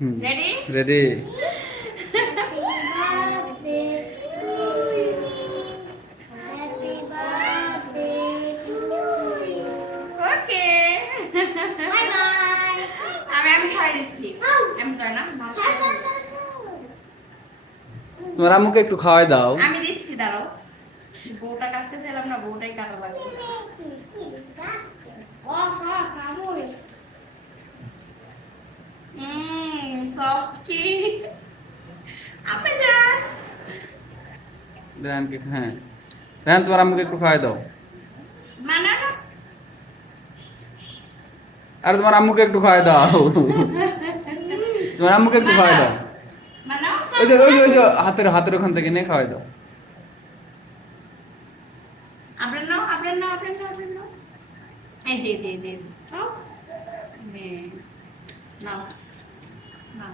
Ready? Ready. Happy birthday to you. Happy birthday to you. Okay. Bye bye. আমি খাই দিচ্ছি। আমি তাই না? তোমার আম্মুকে একটু খাওয়াই দাও। আমি দিচ্ছি, দাঁড়াও। বউটা কাটতে চাইলাম না, বউটাই কাটা লাগছে। সফট কি? আপনি যান। রেহানকে, হ্যাঁ রেহান তোমার আম্মুকে একটু খাওয়াই দাও। মানা না। আরে তোমার আম্মুকে একটু খাওয়াই দাও। তোমার আম্মুকে একটু খাওয়াই দাও। মানাও। ওই যে হাতের হাতের ওখান থেকে নিয়ে খাওয়াই দাও। আপনার নাও, আপনার নাও, আপনার নাও, আপনার নাও। এই যে, যে, যে, যে। হ্যাঁ। নাও। নাও।